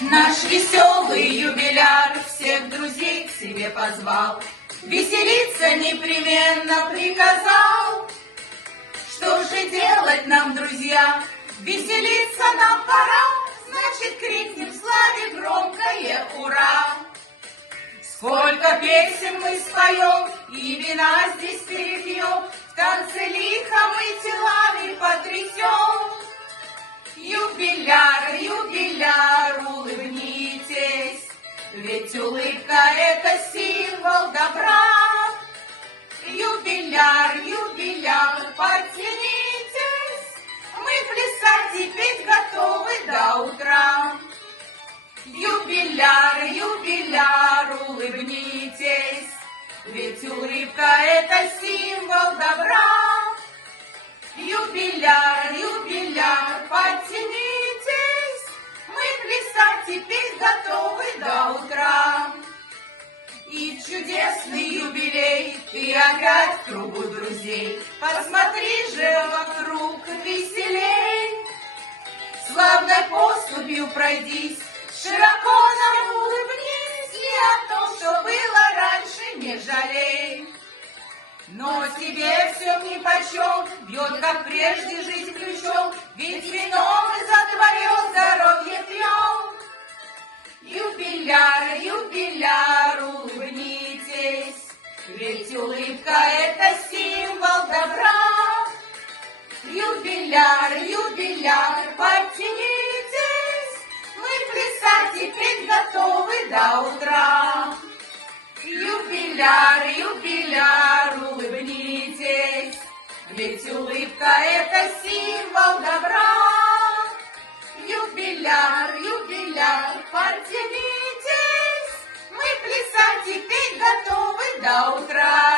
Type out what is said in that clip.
Наш веселый юбиляр всех друзей к себе позвал, веселиться непременно приказал. Что же делать нам, друзья? Веселиться нам пора, значит, крикнем в славе громкое «Ура!». Сколько песен мы споем, и вина здесь перепьем, в танце лихо мы телами потрясем. Юбиляр, юбиляр, улыбнитесь, ведь улыбка — это символ добра. Юбиляр, юбиляр, подтянитесь, мы плясать и петь готовы до утра. Юбиляр, юбиляр, улыбнитесь, ведь улыбка — это символ добра. Юбиляр, юбиляр, подтянитесь, мы плясать и петь готовы до утра. И чудесный юбилей, ты опять в кругу друзей, посмотри же вокруг веселей. Славной поступью пройдись, широко нам улыбнись, и о том, что было раньше, не жалей. Но тебе все нипочем, бьет, как прежде, жизнь ключом, ведь вино мы за твое здоровье пьем. Юбиляр, юбиляр, улыбнитесь, ведь улыбка — это символ добра. Юбиляр, юбиляр, подтянитесь, мы плясать и петь готовы до утра. Юбиляр, юбиляр, улыбнитесь, ведь улыбка — это символ добра. Юбиляр, юбиляр, подтянитесь, мы плясать и петь готовы до утра.